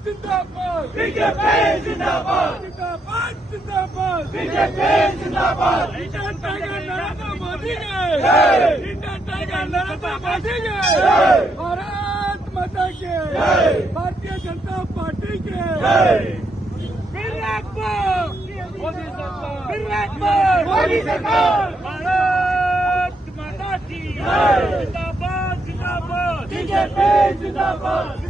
जिंदाबाद बीजेपी जिंदाबाद जिंदाबाद जिंदाबाद बीजेपी जिंदाबाद इंडियन टाइगर नरेंद्र मोदी के जय। इंडियन टाइगर नरेंद्र मोदी के जय। भारत माता के जय। भारतीय जनता पार्टी के जय। फिर एक बार मोदी सरकार फिर एक बार मोदी सरकार भारत माता की जय। जिंदाबाद जिंदाबाद बीजेपी जिंदाबाद जिंदाबाद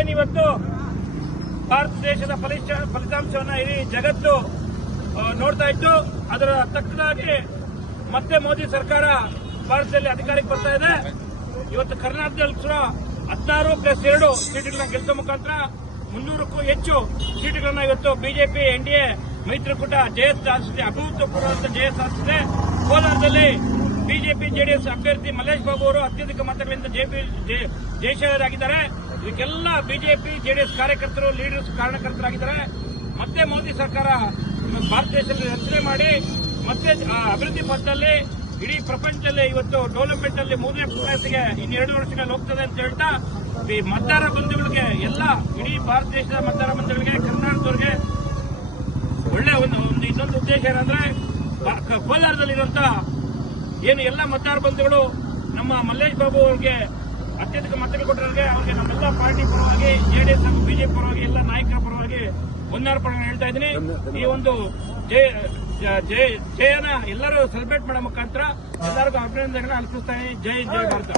ಏನಿವತ್ತು? ಭಾರತ ದೇಶದ ಫಲಿತ ಫಲಿತಾಂಶವನ್ನ ಇಡೀ ಜಗತ್ತು ನೋಡ್ತಾ ಇತ್ತು. ಅದರ ತಕ್ಕನಾಗಿ ಮತ್ತೆ ಮೋದಿ ಸರ್ಕಾರ ಭಾರತದಲ್ಲಿ ಅಧಿಕಾರಕ್ಕೆ ಬರ್ತಾ ಇದೆ. ಇವತ್ತು ಕರ್ನಾಟಕದಲ್ಲಿ ಕೂಡ ಹದಿನಾರು ಪ್ಲಸ್ ಎರಡು ಸೀಟ್ಗಳನ್ನ ಗೆಲ್ಲಿಸೋ ಮುಖಾಂತರ ಮುನ್ನೂರಕ್ಕೂ ಹೆಚ್ಚು ಸೀಟ್ಗಳನ್ನ ಇವತ್ತು ಬಿಜೆಪಿ ಎನ್ಡಿಎ ಮೈತ್ರಿಕೂಟ ಜಯ ಸಾಧಿಸಿದೆ ಅಭೂತಪೂರ್ವವಾದ ಜಯ ಸಾಧಿಸಿದೆ. ಕೋಲಾರದಲ್ಲಿ ಬಿಜೆಪಿ, ಜೆಡಿಎಸ್ ಅಭ್ಯರ್ಥಿ ಮಲ್ಲೇಶ್ ಬಾಬು ಅವರು ಅತ್ಯಧಿಕ ಮತಗಳಿಂದ ಜಯಶಾಲರಾಗಿದ್ದಾರೆ. ಇದಕ್ಕೆಲ್ಲ ಬಿಜೆಪಿ, ಜೆಡಿಎಸ್ ಕಾರ್ಯಕರ್ತರು ಲೀಡರ್ಸ್ ಕಾರಣಕರ್ತರಾಗಿದ್ದಾರೆ ಮತ್ತೆ ಮೋದಿ ಸರ್ಕಾರ ಭಾರತ ದೇಶದಲ್ಲಿ ರಚನೆ ಮಾಡಿ, ಮತ್ತೆ ಅಭಿವೃದ್ಧಿ ಪಥದಲ್ಲಿ ಇಡೀ ಪ್ರಪಂಚದಲ್ಲಿ ಇವತ್ತು ಡೆವಲಪ್ಮೆಂಟ್ ಅಲ್ಲಿ ಮೂರನೇ ಪ್ರಯತ್ನಿಗೆ ಇನ್ನೆರಡು ವರ್ಷಗಳಲ್ಲಿ ಹೋಗ್ತದೆ ಅಂತ ಹೇಳ್ತಾ, ಈ ಮತದಾರ ಬಂಧುಗಳಿಗೆ ಎಲ್ಲ ಇಡೀ ಭಾರತ ದೇಶದ ಮತದಾರ ಬಂಧುಗಳಿಗೆ ಉದ್ದೇಶ ಏನಂದ್ರೆ ಕೋಲಾರದಲ್ಲಿರುವಂತ ಏನು ಎಲ್ಲ ಮತದಾರ ಬಂಧುಗಳು ನಮ್ಮ ಮಲ್ಲೇಶ್ ಬಾಬು ಅವರಿಗೆ ಅತ್ಯಧಿಕ ಮತಗಳು ಕೊಟ್ಟಿರೋರಿಗೆ ಅವರಿಗೆ ನಮ್ಮೆಲ್ಲ ಪಾರ್ಟಿ ಪರವಾಗಿ ಜೆಡಿಎಸ್ ಹಾಗೂ ಬಿಜೆಪಿ ಪರವಾಗಿ ಎಲ್ಲ ನಾಯಕರ ಪರವಾಗಿ ಒಂದಾರ್ಪಣೆ ಹೇಳ್ತಾ ಇದ್ದೀನಿ. ಈ ಒಂದು ಜಯ ಜ- ಜಯನ ಎಲ್ಲರೂ ಸೆಲೆಬ್ರೇಟ್ ಮಾಡೋ ಮುಖಾಂತರ ಎಲ್ಲರಿಗೂ ಅಭಿನಂದನೆಗಳನ್ನ ಅರ್ಪಿಸ್ತಾ ಇದ್ದೀನಿ. ಜೈ ಜಯ ಭಾರತ.